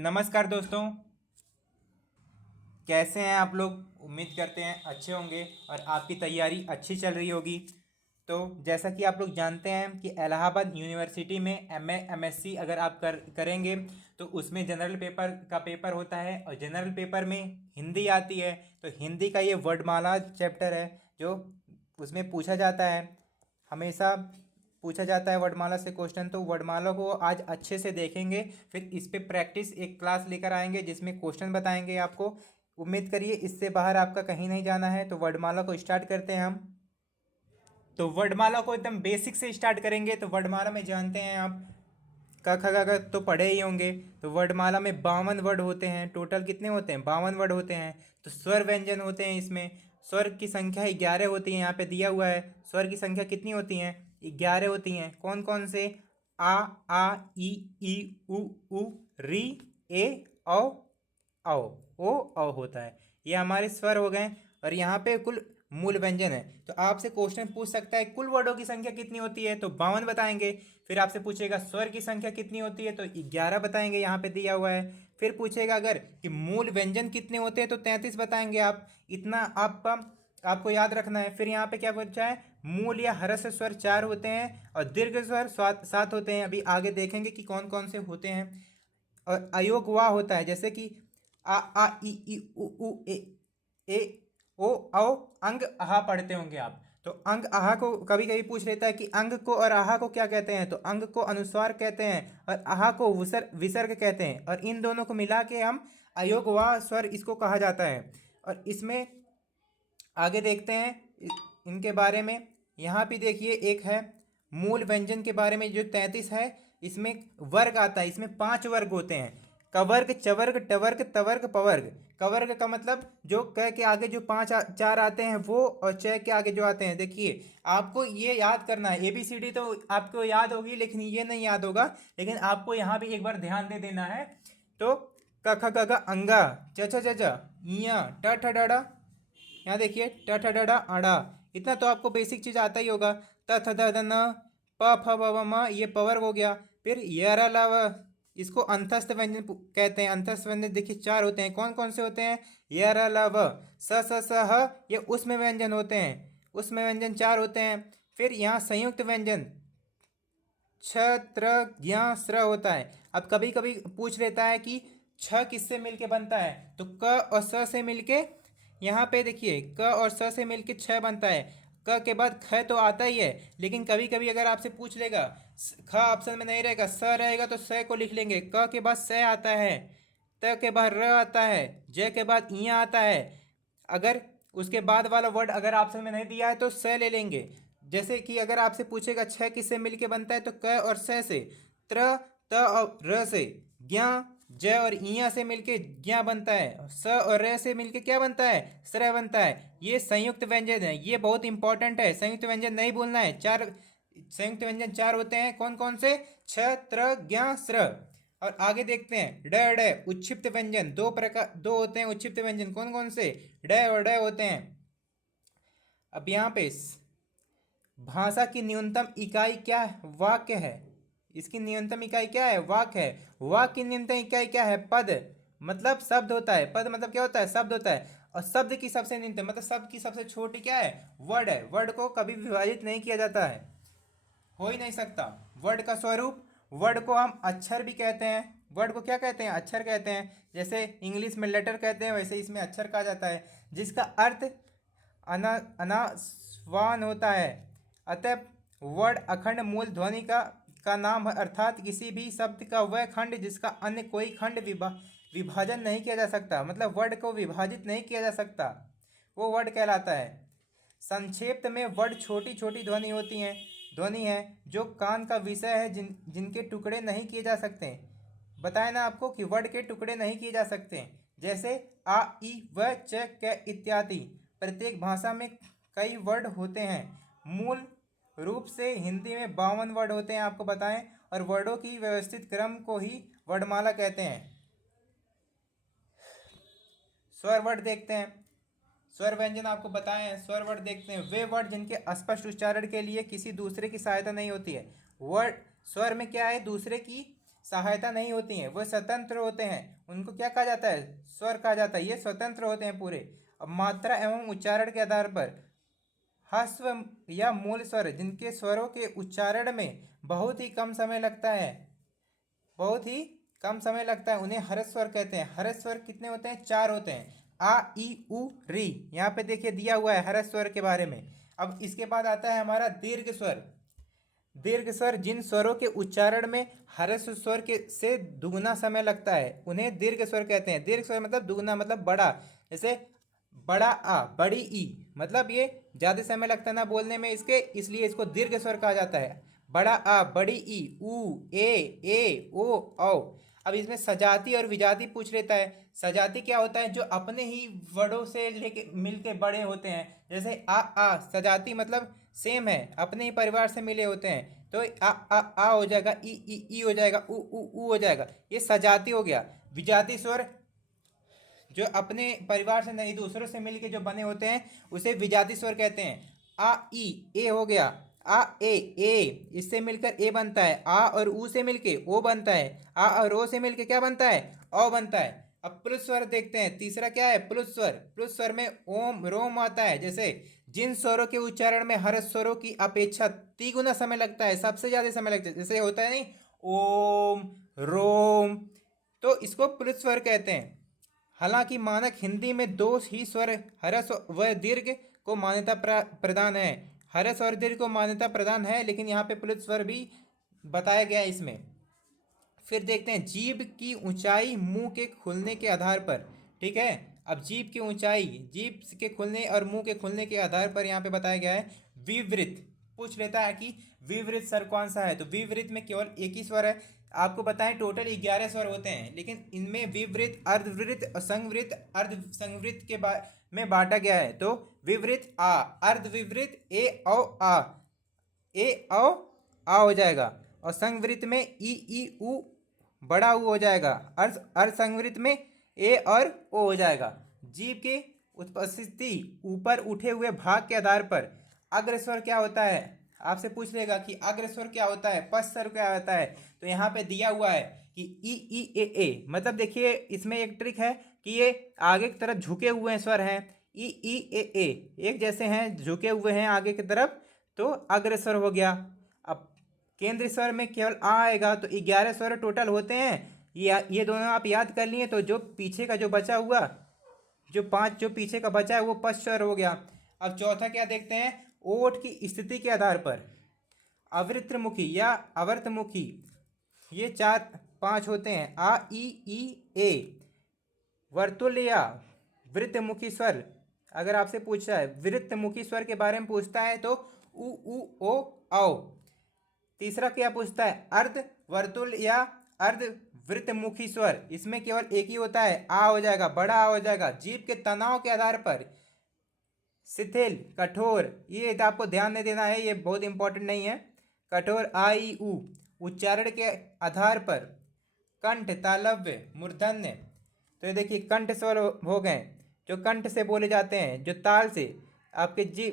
नमस्कार दोस्तों। कैसे हैं आप लोग। उम्मीद करते हैं अच्छे होंगे और आपकी तैयारी अच्छी चल रही होगी। तो जैसा कि आप लोग जानते हैं कि इलाहाबाद यूनिवर्सिटी में एमए एमएससी अगर आप करेंगे तो उसमें जनरल पेपर का पेपर होता है और जनरल पेपर में हिंदी आती है। तो हिंदी का ये वर्डमाला चैप्टर है जो उसमें पूछा जाता है, हमेशा पूछा जाता है वर्डमाला से क्वेश्चन। तो वर्डमाला को आज अच्छे से देखेंगे, फिर इस पे प्रैक्टिस एक क्लास लेकर आएंगे जिसमें क्वेश्चन बताएंगे आपको। उम्मीद करिए इससे बाहर आपका कहीं नहीं जाना है। तो वर्डमाला को स्टार्ट करते हैं हम। तो वर्डमाला को एकदम बेसिक से स्टार्ट करेंगे। तो वर्डमाला में जानते हैं आप क ख ग घ तो पढ़े ही होंगे। तो वर्डमाला में 52 वर्ड होते हैं। टोटल कितने होते हैं? 52 वर्ड होते हैं। तो स्वर व्यंजन होते हैं इसमें। स्वर की संख्या 11 होती है, यहाँ पे दिया हुआ है। स्वर की संख्या कितनी होती हैं? 11 होती हैं। कौन कौन से? आ ई उ ऊ री ए औ औ ओ होता है। ये हमारे स्वर हो गए। और यहाँ पे कुल मूल व्यंजन है। तो आपसे क्वेश्चन पूछ सकता है कुल वर्डों की संख्या कितनी होती है, तो 52 बताएंगे। फिर आपसे पूछेगा स्वर की संख्या कितनी होती है, तो 11 बताएंगे, यहाँ पे दिया हुआ है। फिर पूछेगा अगर कि मूल व्यंजन कितने होते हैं, तो 33 बताएंगे आप। इतना आपका आपको याद रखना है। फिर यहाँ पे क्या पूछा है? मूल या हर्ष स्वर 4 होते हैं और दीर्घ स्वर 7 होते हैं। अभी आगे देखेंगे कि कौन कौन से होते हैं। और अयोग वा होता है, जैसे कि आ ई उ ए ओ औ अंग आहा पढ़ते होंगे आप। तो अंग आहा को कभी कभी पूछ लेता है कि अंग को और आहा को क्या कहते हैं। तो अंग को अनुस्वार कहते हैं और आहा को विसर्ग कहते हैं। और इन दोनों को मिला के हम अयोग वा स्वर इसको कहा जाता है। और इसमें आगे देखते हैं इनके बारे में। यहाँ भी देखिए एक है मूल व्यंजन के बारे में जो 33 है। इसमें वर्ग आता है, इसमें 5 वर्ग होते हैं। कवर्ग, चवर्ग, टवर्ग, तवर्ग, पवर्ग। कवर्ग का मतलब जो क के आगे जो 4 आते हैं वो, और च के आगे जो आते हैं। देखिए आपको ये याद करना है। ABCD तो आपको याद होगी लेकिन ये नहीं याद होगा। लेकिन आपको यहाँ भी एक बार ध्यान दे देना है। तो क ख ग घ अंगा, च छ छ छ, इया ट ठ ड ढ। यहाँ देखिए ट ठ ड ढ आड़ा। इतना तो आपको बेसिक चीज आता ही होगा। त थ द ध न, प फ ब भ म, ये पवर हो गया। फिर य र ल व, इसको अंतस्थ व्यंजन कहते हैं। अंतस्थ व्यंजन देखिए 4 होते हैं। कौन कौन से होते हैं? य र ल व, स स स ह, ये उसमें व्यंजन होते हैं। उसमें व्यंजन 4 होते हैं। फिर यहाँ संयुक्त व्यंजन छ त्र ज्ञ स्र होता है। अब कभी कभी पूछ लेता है कि छ किससे मिलके बनता है, तो क और स से मिलके, यहाँ पे देखिए क और स से मिलके छ बनता है। क के बाद ख तो आता ही है, लेकिन कभी कभी अगर आपसे पूछ लेगा, ख ऑप्शन में नहीं रहेगा, स रहेगा, तो स को लिख लेंगे। क के बाद स आता है, त के बाद र आता है, ज के बाद इया आता है। अगर उसके बाद वाला वर्ड अगर ऑप्शन में नहीं दिया है तो स ले लेंगे। जैसे कि अगर आपसे पूछेगा छह किससे मिलके बनता है, तो क और स से, त्र त और र से, ज्ञ ज और इया से मिलके ज्ञ बनता है। स और र से मिलके क्या बनता है? स्र बनता है। ये संयुक्त व्यंजन है, ये बहुत इंपॉर्टेंट है। संयुक्त व्यंजन नहीं भूलना है। 4 संयुक्त व्यंजन 4 होते हैं। कौन कौन से? छ त्र ज्ञ स्र। और आगे देखते हैं ड ड उच्छिप्त व्यंजन। दो होते हैं उच्छिप्त व्यंजन। कौन कौन से? ड और ड होते हैं। अब यहाँ पे भाषा की न्यूनतम इकाई क्या है? वाक्य है। इसकी न्यूनतम इकाई क्या है? वाक्य है। वाक्य की न्यूनतम इकाई क्या है? पद, मतलब शब्द होता है। पद मतलब क्या होता है? शब्द होता है। और शब्द की सबसे न्यूनतम मतलब शब्द की सबसे छोटी क्या है? वर्ड है। वर्ड को कभी विभाजित नहीं किया जाता है, हो ही नहीं सकता। वर्ड का स्वरूप, वर्ड को हम अक्षर भी कहते हैं। वर्ड को क्या कहते हैं? अक्षर कहते हैं। जैसे इंग्लिश में लेटर कहते हैं, वैसे इसमें अक्षर कहा जाता है, जिसका अर्थ अनास्वान होता है। अतः वर्ड अखंड मूल ध्वनि का नाम है, अर्थात किसी भी शब्द का वह खंड जिसका अन्य कोई खंड विभाजन नहीं किया जा सकता। मतलब वर्ड को विभाजित नहीं किया जा सकता, वो वर्ड कहलाता है। संक्षेप में वर्ड छोटी छोटी ध्वनि है जो कान का विषय है, जिनके टुकड़े नहीं किए जा सकते। बताया ना आपको कि वर्ड के टुकड़े नहीं किए जा सकते। जैसे आ ई व च क इत्यादि। प्रत्येक भाषा में कई वर्ड होते हैं। मूल रूप से हिंदी में 52 वर्ड होते हैं, आपको बताएं। और वर्डों की व्यवस्थित क्रम को ही वर्णमाला कहते हैं। स्वर वर्ड देखते हैं। स्वर व्यंजन आपको बताए हैं। स्वर वर्ड देखते हैं। वे वर्ड जिनके स्पष्ट उच्चारण के लिए किसी दूसरे की सहायता नहीं होती है। वर्ड स्वर में क्या है? दूसरे की सहायता नहीं होती हैं, वो स्वतंत्र होते हैं, उनको क्या कहा जाता है, स्वर कहा जाता है। ये स्वतंत्र होते हैं पूरे। अब मात्रा एवं उच्चारण के आधार पर ह्रस्व या मूल स्वर जिनके स्वरों के उच्चारण में बहुत ही कम समय लगता है, बहुत ही कम समय लगता है, उन्हें हर्ष स्वर कहते हैं। हर्ष स्वर कितने होते हैं, 4 होते हैं। आ ई उ री, यहाँ पे देखिए दिया हुआ है हर्ष स्वर के बारे में। अब इसके बाद आता है हमारा दीर्घ स्वर। दीर्घ स्वर जिन स्वरों के उच्चारण में हर्ष स्वर के से दुगना समय लगता है उन्हें दीर्घ स्वर कहते हैं। दीर्घ स्वर मतलब दुगना, मतलब बड़ा। जैसे बड़ा आ, बड़ी ई, मतलब ये ज्यादा समय लगता है ना बोलने में इसके, इसलिए इसको दीर्घ स्वर कहा जाता है। बड़ा आ, बड़ी ई, उ, ए ओ औ। अब इसमें सजाती और विजाती पूछ लेता है। सजाती क्या होता है, जो अपने ही वर्डों से लेके मिलके बड़े होते हैं। जैसे आ सजाती मतलब सेम है, अपने ही परिवार से मिले होते हैं, तो आ हो जाएगा, ई हो जाएगा, उ हो जाएगा, ये सजाती हो गया। विजाती स्वर जो अपने परिवार से नहीं दूसरों से मिलके जो बने होते हैं उसे विजाती स्वर कहते हैं। आ ई ए हो गया, आ ए इससे मिलकर ए बनता है। आ और ऊ से मिलके ओ बनता है। आ और ओ से मिलके क्या बनता है, औ बनता है। अब प्लुत स्वर देखते हैं, तीसरा क्या है, प्लुत स्वर। प्लुत स्वर में ओम रोम आता है। जैसे जिन स्वरों के उच्चारण में हर स्वरों की अपेक्षा तिगुना समय लगता है, सबसे ज्यादा समय लगता है, जैसे होता है नहीं, ओम रोम, तो इसको प्लुत स्वर कहते हैं। हालांकि मानक हिंदी में दो ही स्वर हरस व दीर्घ को मान्यता प्रदान है। हरस और दीर्घ को मान्यता प्रदान है, लेकिन यहाँ पे प्लुत स्वर भी बताया गया है इसमें। फिर देखते हैं जीभ की ऊंचाई मुंह के खुलने के आधार पर। ठीक है, अब जीभ की ऊंचाई, जीभ के खुलने और मुंह के खुलने के आधार पर यहाँ पे बताया गया है। विवृत पूछ लेता है कि विवृत स्वर कौन सा है, तो विवृत में केवल एक ही स्वर है। आपको बताएं टोटल 11 स्वर होते हैं, लेकिन इनमें विवृत, अर्धवृत और संवृत, अर्ध संवृत के में बांटा गया है। तो विवृत आ, अर्धविवृत ए औ आ, ए औ आ हो जाएगा, और संवृत में ई उ बड़ा ऊ हो जाएगा। अर्ध संवृत में ए और ओ हो जाएगा। जीभ के उपस्थिति ऊपर उठे हुए भाग के आधार पर अग्रस्वर क्या होता है, आपसे पूछ लेगा कि अग्रस्वर क्या होता है, पश्च स्वर क्या होता है। तो यहाँ पे दिया हुआ है कि ई ए, मतलब देखिए इसमें एक ट्रिक है कि ये आगे की तरफ झुके हुए स्वर हैं। ई ए एक जैसे हैं, झुके हुए हैं आगे की तरफ, तो अग्रस्वर हो गया। अब केंद्र स्वर में केवल आ आएगा, तो 11 स्वर टोटल होते हैं। ये दोनों आप याद कर लिए, तो जो पीछे का जो बचा हुआ, जो 5 जो पीछे का बचा है वो पश्च स्वर हो गया। अब चौथा क्या देखते हैं, ओठ की स्थिति के आधार पर अवृत्रमुखी या अवर्तमुखी, ये 4-5 होते हैं। आ ई ए, वर्तुल या वृत्तमुखी स्वर। अगर आपसे पूछा है वृत्तमुखी स्वर के बारे में पूछता है तो उ ओ औ। तीसरा क्या पूछता है, अर्ध वर्तुल या अर्ध वृत्तमुखी स्वर, इसमें केवल एक ही होता है, आ हो जाएगा, बड़ा आ हो जाएगा। जीभ के तनाव के आधार पर शिथिल, कठोर, ये आपको ध्यान नहीं देना है, ये बहुत इंपॉर्टेंट नहीं है। कठोर आ ई उ, उच्चारण के आधार पर कंठ, तालव्य, मूर्धन्य। तो ये देखिए कंठ स्वर हो गए, जो कंठ से बोले जाते हैं, जो ताल से आपके जी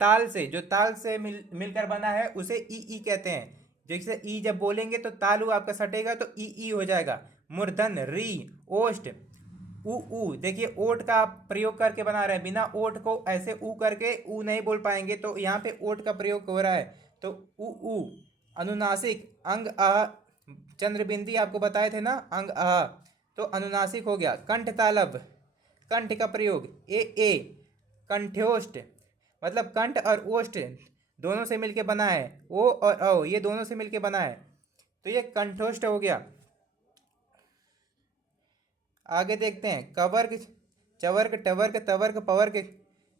ताल से, जो ताल से मिलकर बना है उसे ई कहते हैं। जैसे ई जब बोलेंगे तो तालु आपका सटेगा तो ई हो जाएगा। मूर्धन्य, री, ओष्ठ, ऊ देखिए ओट का आप प्रयोग करके बना रहे हैं, बिना ओट को ऐसे ऊ करके ऊ नहीं बोल पाएंगे, तो यहाँ पे ओट का प्रयोग हो रहा है, तो ऊ। अनुनासिक, अंग आह, चंद्रबिंदी आपको बताए थे ना, अंग आह, तो अनुनासिक हो गया। कंठ तालव्य, कंठ का प्रयोग, ए कंठ्योष्ठ, मतलब कंठ और ओष्ठ दोनों से मिलके बना है, ओ और औ ये दोनों से मिलके बना है, तो ये कंठोष्ठ हो गया। आगे देखते हैं कवर्ग, चवर्ग, टवर्ग, तवर्ग, पवर्ग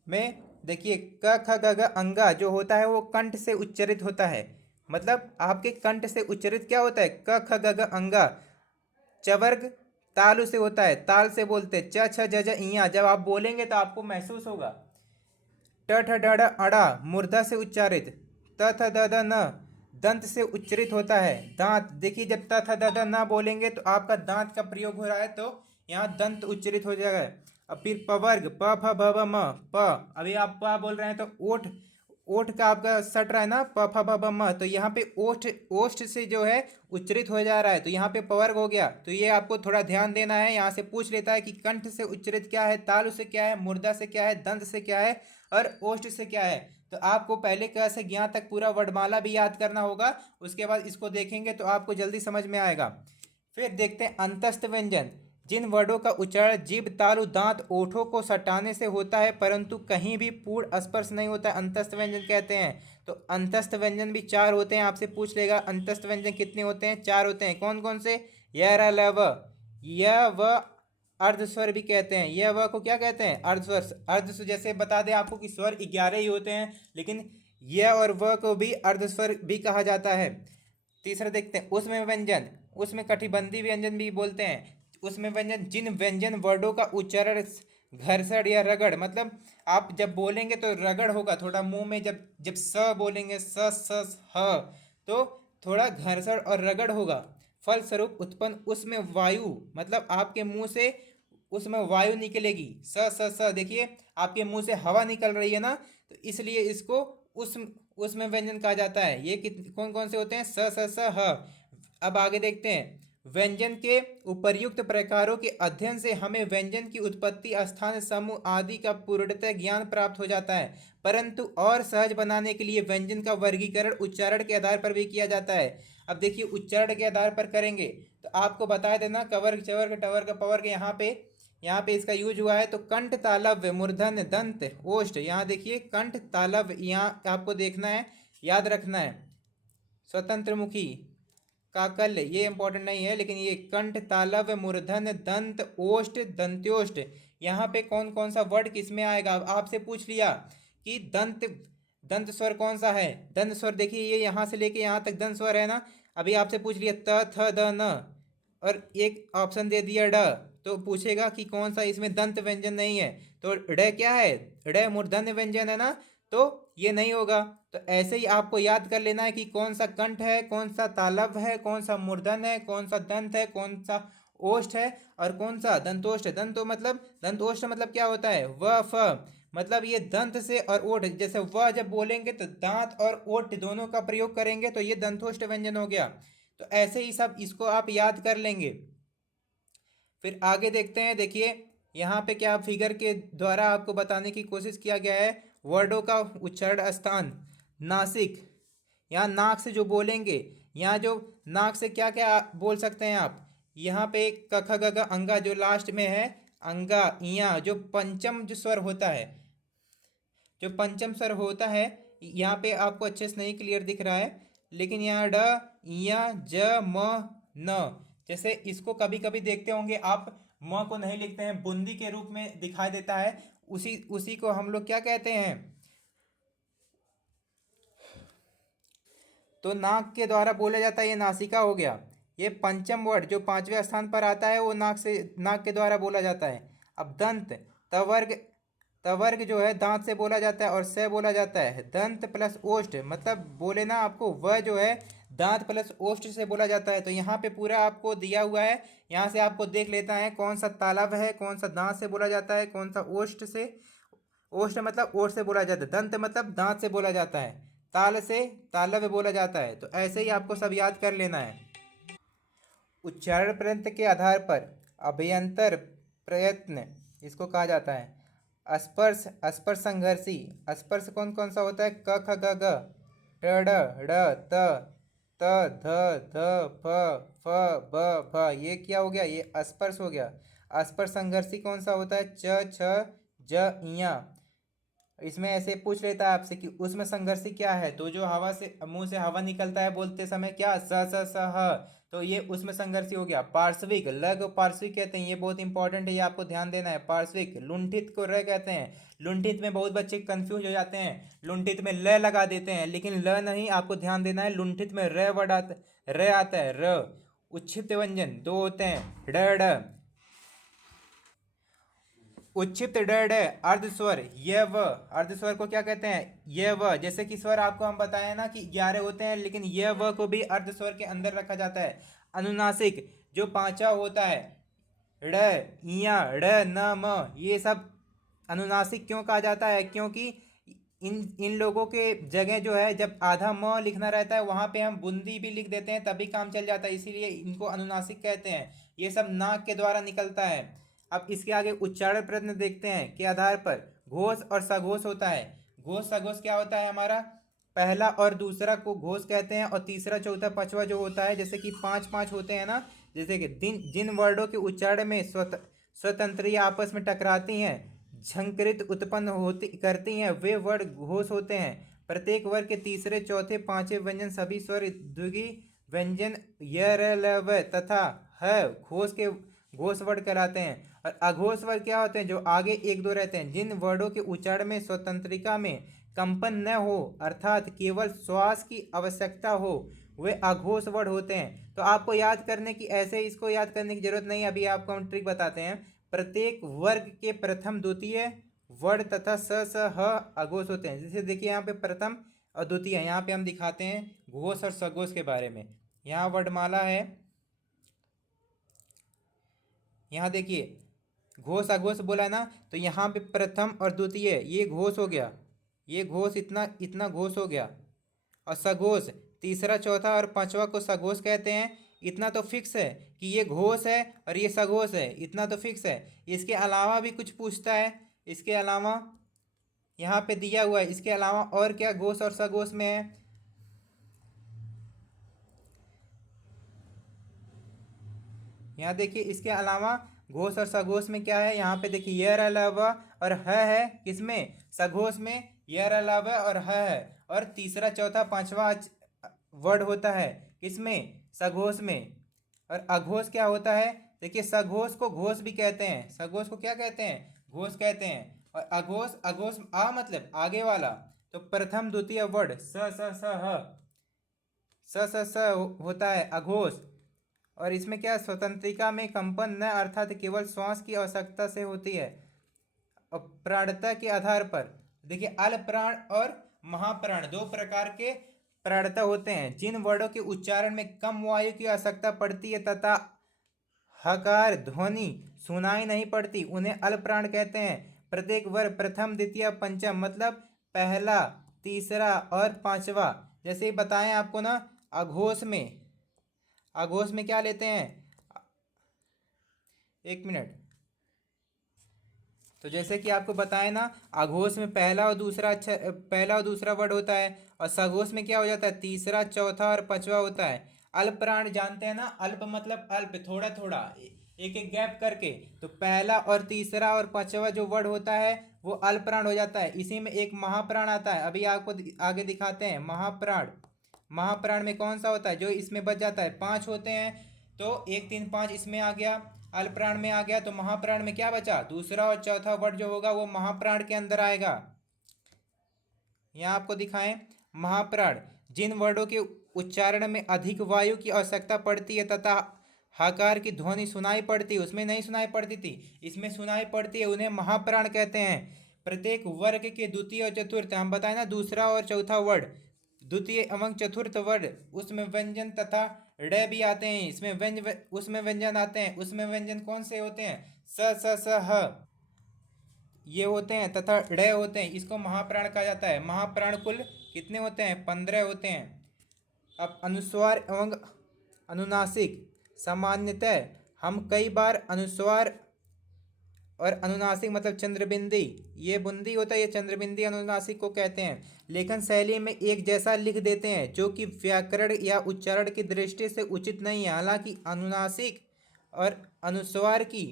में देखिए क ख ग घ अंगा जो होता है वो कंठ से उच्चरित होता है, मतलब आपके कंठ से उच्चरित क्या होता है, क ख ग घ अंगा। चवर्ग तालु से होता है, ताल से बोलते हैं, च छ ज इया, जब आप बोलेंगे तो आपको महसूस होगा। ट ठ ड ढ अड़ा मूर्धा से उच्चारित। त थ द द न दंत से उच्चरित होता है। दांत देखिए जब त थ द द न बोलेंगे तो आपका दांत का प्रयोग हो रहा है, तो यहाँ दंत उच्चरित हो जाएगा। अब फिर पवर्ग, प फ ब भ म प, अभी आप प बोल रहे हैं तो ओठ, ओठ का आपका सट रहा है ना, प फ ब ब म, तो यहाँ पे ओठ ओष्ठ से जो है उच्चरित हो जा रहा है, तो यहाँ पे पवर्ग हो गया। तो ये आपको थोड़ा ध्यान देना है। यहाँ से पूछ लेता है कि कंठ से उच्चरित क्या है, तालु से क्या है, मूर्धा से क्या है, दंत से क्या है और ओष्ठ से क्या है। तो आपको पहले क से ज्ञ तक पूरा वर्णमाला भी याद करना होगा, उसके बाद इसको देखेंगे तो आपको जल्दी समझ में आएगा। फिर देखते हैं अंतस्थ व्यंजन। जिन वर्णों का उच्चारण जीभ, तालु, दांत, ओठों को सटाने से होता है परंतु कहीं भी पूर्ण स्पर्श नहीं होता, अंतस्थ व्यंजन कहते हैं। तो अंतस्थ व्यंजन भी चार होते हैं। आपसे पूछ लेगा अंतस्थ व्यंजन कितने होते हैं, चार होते हैं। कौन कौन से, य, र, ल, व। य व अर्धस्वर भी कहते हैं। यह व को क्या कहते हैं, अर्धस्वर। अर्धस्वर जैसे बता दें आपको कि स्वर 11 ही होते हैं, लेकिन यह और व को भी अर्धस्वर भी कहा जाता है। तीसरा देखते हैं उसमें व्यंजन। उसमें कटिबंधी व्यंजन भी बोलते हैं। उसमें व्यंजन जिन व्यंजन वर्डों का उच्चारण घर्षण या रगड़, मतलब आप जब बोलेंगे तो रगड़ होगा थोड़ा मुंह में, जब जब स बोलेंगे स ह, तो थोड़ा घर्षण और रगड़ होगा। फलस्वरूप उत्पन्न उसमें वायु, मतलब आपके मुंह से उसमें वायु निकलेगी। स देखिए आपके मुंह से हवा निकल रही है ना, तो इसलिए इसको उस उसमें व्यंजन कहा जाता है। ये कौन कौन से होते हैं, स ह। अब आगे देखते हैं व्यंजन के उपर्युक्त प्रकारों के अध्ययन से हमें व्यंजन की उत्पत्ति, स्थान, समूह आदि का पूर्णतः ज्ञान प्राप्त हो जाता है, परंतु और सहज बनाने के लिए व्यंजन का वर्गीकरण उच्चारण के आधार पर भी किया जाता है। अब देखिए उच्चारण के आधार पर करेंगे तो आपको बता देना कवर्ग, चवर्ग, टवर्ग, पवर्ग, यहाँ पे इसका यूज हुआ है। तो कंठ, तालव्य, मूर्धन्य, दंत, ओष्ठ। यहाँ देखिए कंठ, तालव्य, यहाँ आपको देखना है, याद रखना है। स्वतंत्र मुखी, काकल्य, ये इंपॉर्टेंट नहीं है, लेकिन ये कंठ, तालव्य, मूर्धन्य, दंत, ओष्ठ, दंत्योष्ठ। यहाँ पे कौन कौन सा वर्ड किस में आएगा। अब आपसे पूछ लिया कि दंत दंत स्वर कौन सा है। दंत स्वर देखिए ये यहाँ से लेके यहाँ तक दंत स्वर है ना। अभी आपसे पूछ लिया त, थ, द, न, और एक ऑप्शन दे दिया ड, तो पूछेगा कि कौन सा इसमें दंत व्यंजन नहीं है। तो ड क्या है, ड मूर्धन्य व्यंजन है ना, तो ये नहीं होगा। तो ऐसे ही आपको याद कर लेना है कि कौन सा कंठ है, कौन सा तालव है, कौन सा मूर्धन है, कौन सा दंत है, कौन सा ओष्ठ है और कौन सा दंतोष्ठ है। दंतोष्ठ मतलब क्या होता है, व फ, मतलब ये दंत से और ओठ, जैसे व जब बोलेंगे तो दांत और ओठ दोनों का प्रयोग करेंगे, तो ये दंतोष्ठ व्यंजन हो गया। तो ऐसे ही सब इसको आप याद कर लेंगे। फिर आगे देखते हैं। देखिए यहाँ पे क्या फिगर के द्वारा आपको बताने की कोशिश किया गया है। वर्डों का उच्चारण स्थान, नासिक, यहाँ नाक से जो बोलेंगे, यहाँ जो नाक से क्या क्या बोल सकते हैं आप। यहाँ पे क ख ग घ अंगा जो लास्ट में है, अंगा, इया जो पंचम जो स्वर होता है, जो पंचम स्वर होता है, यहाँ पे आपको अच्छे से नहीं क्लियर दिख रहा है, लेकिन यहाँ ड, इया, ज, म, न, जैसे इसको कभी कभी देखते होंगे आप, म को नहीं लिखते हैं, बूंदी के रूप में दिखाई देता है। उसी उसी को हम लोग क्या कहते हैं, तो नाक के द्वारा बोला जाता है, ये नासिका हो गया। ये पंचम वर्ड जो पांचवें स्थान पर आता है वो नाक के द्वारा बोला जाता है। अब दंत, तवर्ग, तवर्ग जो है दांत से बोला जाता है और से बोला जाता है। दंत प्लस ओष्ठ, मतलब बोले ना आपको, वह जो है दांत प्लस ओष्ठ से बोला जाता है। तो यहाँ पे पूरा आपको दिया हुआ है, यहाँ से आपको देख लेता है कौन सा तालव है, कौन सा दांत से बोला जाता है, कौन सा ओष्ठ से, ओष्ठ मतलब ओठ से बोला जाता है, दंत मतलब दांत से बोला जाता है, ताल से तालव्य बोला जाता है। तो ऐसे ही आपको सब याद कर लेना है। उच्चारण प्रयत्न के आधार पर अभ्यंतर प्रयत्न इसको कहा जाता है। स्पर्श, स्पर्श संघर्षी। स्पर्श कौन कौन सा होता है, क ख ग घ, ट ड ढ त, त ध ध फ फ ब भ, ये क्या हो गया, ये स्पर्श हो गया। स्पर्श संघर्षी कौन सा होता है, च छ ज इया। इसमें ऐसे पूछ लेता है आपसे कि उसमें संघर्षी क्या है, तो जो हवा से मुंह से हवा निकलता है बोलते समय, क्या स ह, तो ये उसमें संघर्षी हो गया। पार्श्विक, ल को पार्श्विक कहते हैं, ये बहुत इंपॉर्टेंट है, ये आपको ध्यान देना है। पार्श्विक, लुंठित को र कहते हैं। लुंठित में बहुत बच्चे कंफ्यूज हो जाते हैं, लुंठित में ल लगा देते हैं, लेकिन ल नहीं, आपको ध्यान देना है, लुंठित में र वर्ड आता, र आता है, र। उच्छित व्यंजन दो होते हैं, ड ड। उच्छित ड अर्धस्वर, ये व, अर्धस्वर को क्या कहते हैं, ये व। जैसे कि स्वर आपको हम बताए ना कि 11 होते हैं, लेकिन ये व को भी अर्धस्वर के अंदर रखा जाता है। अनुनासिक जो पांचवा होता है, ड़, इया, ड़, न, म, ये सब अनुनासिक क्यों कहा जाता है, क्योंकि इन लोगों के जगह जो है जब आधा म लिखना रहता है वहाँ पे हम बूंदी भी लिख देते हैं तभी काम चल जाता है, इसीलिए इनको अनुनासिक कहते हैं। ये सब नाक के द्वारा निकलता है। अब इसके आगे उच्चारण प्रश्न देखते हैं के आधार पर घोष और सघोष होता है। घोष सघोष क्या होता है हमारा, पहला और दूसरा को घोष कहते हैं और तीसरा चौथा पांचवा जो होता है, जैसे कि पांच पांच होते हैं ना, जैसे कि जिन वर्डों के उच्चारण में स्वतंत्र आपस में टकराती हैं, झंकृत उत्पन्न होती करती हैं, वे वर्ड घोष होते हैं। प्रत्येक वर्ग के तीसरे चौथे पांचवें व्यंजन सभी स्वर द्विगी व्यंजन य र ल व तथा ह घोष के घोष वर्ड कहलाते हैं। और अघोष वर्ड क्या होते हैं, जो आगे एक दो रहते हैं। जिन वर्डों के उच्चारण में स्वतंत्रिका में कंपन न हो अर्थात केवल श्वास की आवश्यकता हो, वे अघोष वर्ड होते हैं। तो आपको याद करने की, ऐसे इसको याद करने की जरूरत नहीं, अभी आपको हम ट्रिक बताते हैं। प्रत्येक वर्ग के प्रथम द्वितीय वर्ड तथा स स ह अघोष होते हैं। जैसे देखिए यहाँ पे प्रथम और द्वितीय, यहाँ पे हम दिखाते हैं घोष और सघोष के बारे में। यहाँ वर्णमाला है, यहाँ देखिए घोष अघोष बोला ना, तो यहाँ पे प्रथम और द्वितीय ये घोष हो गया, ये घोष इतना इतना घोष हो गया। और सघोष तीसरा चौथा और पांचवा को सघोष कहते हैं। इतना तो फिक्स है कि ये घोष है और ये सघोष है, इतना तो फिक्स है। इसके अलावा भी कुछ पूछता है, इसके अलावा यहाँ पे दिया हुआ है, इसके अलावा और क्या घोष और सघोष में है। यहाँ देखिए इसके अलावा घोष और सघोष में क्या है, यहाँ पे देखिए यर अलावा और है किसमें, सघोष में यर अलावा और है। और तीसरा चौथा पांचवा वर्ड होता है किसमें, सघोष में। और अघोष क्या होता है, देखिए सघोष को घोष भी कहते हैं, सघोष को क्या कहते हैं, घोष कहते हैं। और अघोष अघोष आ मतलब आगे वाला, तो प्रथम द्वितीय वर्ड स स स ह स होता है अघोष। और इसमें क्या, स्वतंत्रिका में कंपन न अर्थात केवल श्वास की आवश्यकता से होती है। और प्राणता के आधार पर देखिए अल्प प्राण और महाप्राण दो प्रकार के प्राणता होते हैं। जिन वर्णों के उच्चारण में कम वायु की आवश्यकता पड़ती है तथा हकार ध्वनि सुनाई नहीं पड़ती, उन्हें अल्प प्राण कहते हैं। प्रत्येक वर्ग प्रथम द्वितीय पंचम मतलब पहला तीसरा और पांचवा, जैसे ही बताएं आपको ना, अघोष में क्या लेते हैं, एक मिनट, तो जैसे कि आपको बताया ना, अघोष में पहला और दूसरा वर्ड होता है। और सघोष में क्या हो जाता है, तीसरा चौथा और पांचवा होता है। अल्प प्राण जानते हैं ना, अल्प मतलब अल्प, थोड़ा थोड़ा एक एक गैप करके, तो पहला और तीसरा और पांचवा जो वर्ड होता है वो अल्प प्राण हो जाता है। इसी में एक महाप्राण आता है, अभी आपको आगे दिखाते हैं महाप्राण। महाप्राण में कौन सा होता है, जो इसमें बच जाता है, पांच होते हैं, तो एक तीन पांच इसमें आ गया, अल्पप्राण में आ गया। तो महाप्राण में क्या बचा, दूसरा और चौथा वर्ड जो होगा वो महाप्राण के अंदर आएगा। यहाँ आपको दिखाएं महाप्राण, जिन वर्डों के उच्चारण में अधिक वायु की आवश्यकता पड़ती है तथा हकार की ध्वनि सुनाई पड़ती है, उसमें नहीं सुनाई पड़ती थी, इसमें सुनाई पड़ती है, उन्हें महाप्राण कहते हैं। प्रत्येक वर्ग के द्वितीय और चतुर्थ, हम बताए ना दूसरा और चौथा वर्ड, द्वितीय एवं चतुर्थ वर्ड उसमें व्यंजन तथा ड भी आते हैं, इसमें उसमें व्यंजन आते हैं। उसमें व्यंजन कौन से होते हैं, स ह ये होते हैं तथा ड होते हैं, इसको महाप्राण कहा जाता है। महाप्राण कुल कितने होते हैं, 15 होते हैं। अब अनुस्वार एवं अनुनासिक, सामान्यतः हम कई बार अनुस्वार और अनुनासिक मतलब चंद्रबिंदी, ये बुंदी होता है, ये चंद्रबिंदी अनुनासिक को कहते हैं, लेखन शैली में एक जैसा लिख देते हैं, जो कि व्याकरण या उच्चारण की दृष्टि से उचित नहीं है। हालांकि अनुनासिक और अनुस्वार की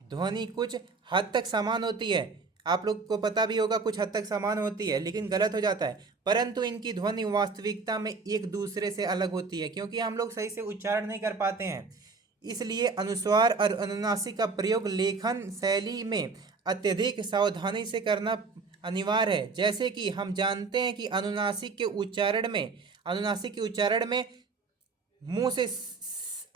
ध्वनि कुछ हद तक समान होती है, आप लोग को पता भी होगा कुछ हद तक समान होती है, लेकिन गलत हो जाता है। परंतु इनकी ध्वनि वास्तविकता में एक दूसरे से अलग होती है, क्योंकि हम लोग सही से उच्चारण नहीं कर पाते हैं। इसलिए अनुस्वार और अनुनासिक का प्रयोग लेखन शैली में अत्यधिक सावधानी से करना अनिवार्य है। जैसे कि हम जानते हैं कि अनुनासिक के उच्चारण में मुंह से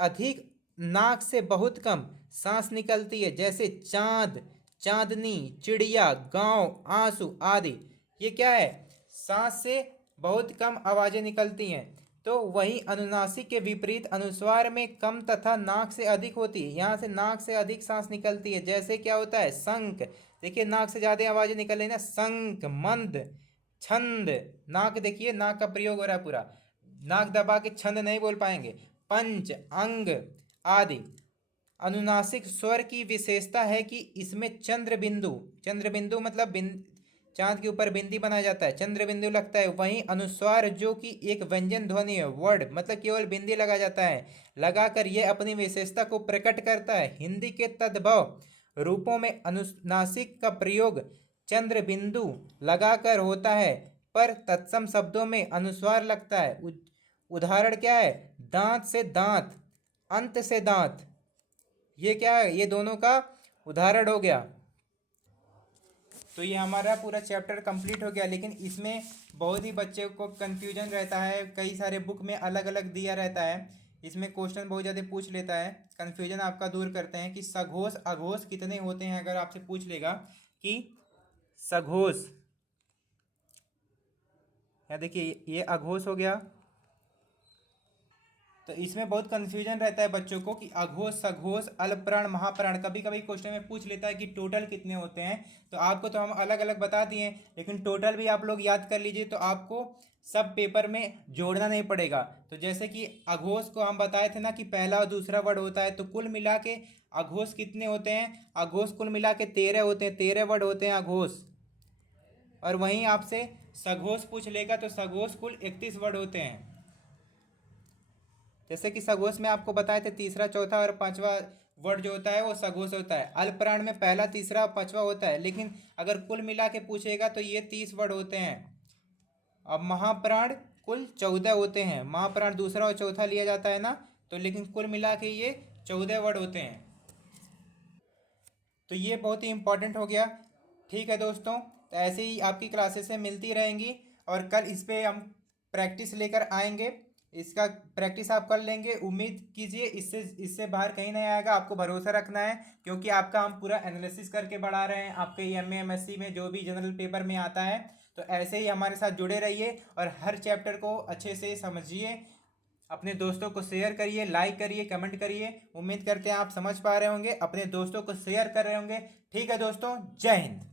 अधिक, नाक से बहुत कम सांस निकलती है, जैसे चांद, चांदनी, चिड़िया, गांव, आंसू आदि। ये क्या है, सांस से बहुत कम आवाजें निकलती हैं। तो वही अनुनासिक के विपरीत अनुस्वार में कम तथा नाक से अधिक होती है, यहाँ से नाक से अधिक सांस निकलती है। जैसे क्या होता है, शंख, देखिए नाक से ज्यादा आवाजें निकल रही ना, शंख, मंद, छंद, नाक देखिए, नाक का प्रयोग हो रहा है पूरा, नाक दबा के छंद नहीं बोल पाएंगे। पंच, अंग आदि। अनुनासिक स्वर की विशेषता है कि इसमें चंद्र बिंदु, चंद्र बिंदु मतलब चांद के ऊपर बिंदी बनाया जाता है, चंद्र बिंदु लगता है। वहीं अनुस्वार जो कि एक व्यंजन ध्वनि है, वर्ड मतलब केवल बिंदी लगा जाता है, लगाकर यह अपनी विशेषता को प्रकट करता है। हिंदी के तद्भव रूपों में अनुनासिक का प्रयोग चंद्र बिंदु लगाकर होता है, पर तत्सम शब्दों में अनुस्वार लगता है। उदाहरण क्या है? दांत से दांत, अंत से दांत, ये क्या है? ये दोनों का उदाहरण हो गया। तो ये हमारा पूरा चैप्टर कंप्लीट हो गया, लेकिन इसमें बहुत ही बच्चे को कंफ्यूजन रहता है, कई सारे बुक में अलग अलग दिया रहता है, इसमें क्वेश्चन बहुत ज़्यादा पूछ लेता है। कंफ्यूजन आपका दूर करते हैं कि सघोष अघोष कितने होते हैं। अगर आपसे पूछ लेगा कि सघोष, या देखिए ये अघोष हो गया, तो इसमें बहुत कंफ्यूजन रहता है बच्चों को कि अघोष सघोष अल्पप्राण महाप्राण, कभी कभी क्वेश्चन में पूछ लेता है कि टोटल कितने होते हैं। तो आपको तो हम अलग अलग बता दिए, लेकिन टोटल भी आप लोग याद कर लीजिए, तो आपको सब पेपर में जोड़ना नहीं पड़ेगा। तो जैसे कि अघोष को हम बताए थे ना कि पहला और दूसरा वर्ड होता है, तो कुल मिला के अघोष कितने होते हैं? अघोष कुल मिला के 13 होते हैं, 13 वर्ड होते हैं अघोष। और वहीं आपसे सघोष पूछ लेगा तो सघोष कुल 31 वर्ड होते हैं। जैसे कि सघोष में आपको बताए थे तीसरा चौथा और पांचवा वर्ड जो होता है वो सघोष होता है। अल्पप्राण में पहला तीसरा और पांचवा होता है, लेकिन अगर कुल मिला के पूछेगा तो ये 30 वर्ड होते हैं। अब महाप्राण कुल 14 होते हैं, महाप्राण दूसरा और चौथा लिया जाता है ना, तो लेकिन कुल मिला के ये 14 वर्ड होते हैं। तो ये बहुत ही इंपॉर्टेंट हो गया। ठीक है दोस्तों, तो ऐसे ही आपकी क्लासेस से मिलती रहेंगी, और कल इस पर हम प्रैक्टिस लेकर आएंगे। इसका प्रैक्टिस आप कर लेंगे, उम्मीद कीजिए इससे इससे बाहर कहीं नहीं आएगा। आपको भरोसा रखना है, क्योंकि आपका हम पूरा एनालिसिस करके बढ़ा रहे हैं आपके MA MSc में जो भी जनरल पेपर में आता है। तो ऐसे ही हमारे साथ जुड़े रहिए और हर चैप्टर को अच्छे से समझिए। अपने दोस्तों को शेयर करिए, लाइक करिए, कमेंट करिए। उम्मीद करते हैं आप समझ पा रहे होंगे, अपने दोस्तों को शेयर कर रहे होंगे। ठीक है दोस्तों, जय हिंद।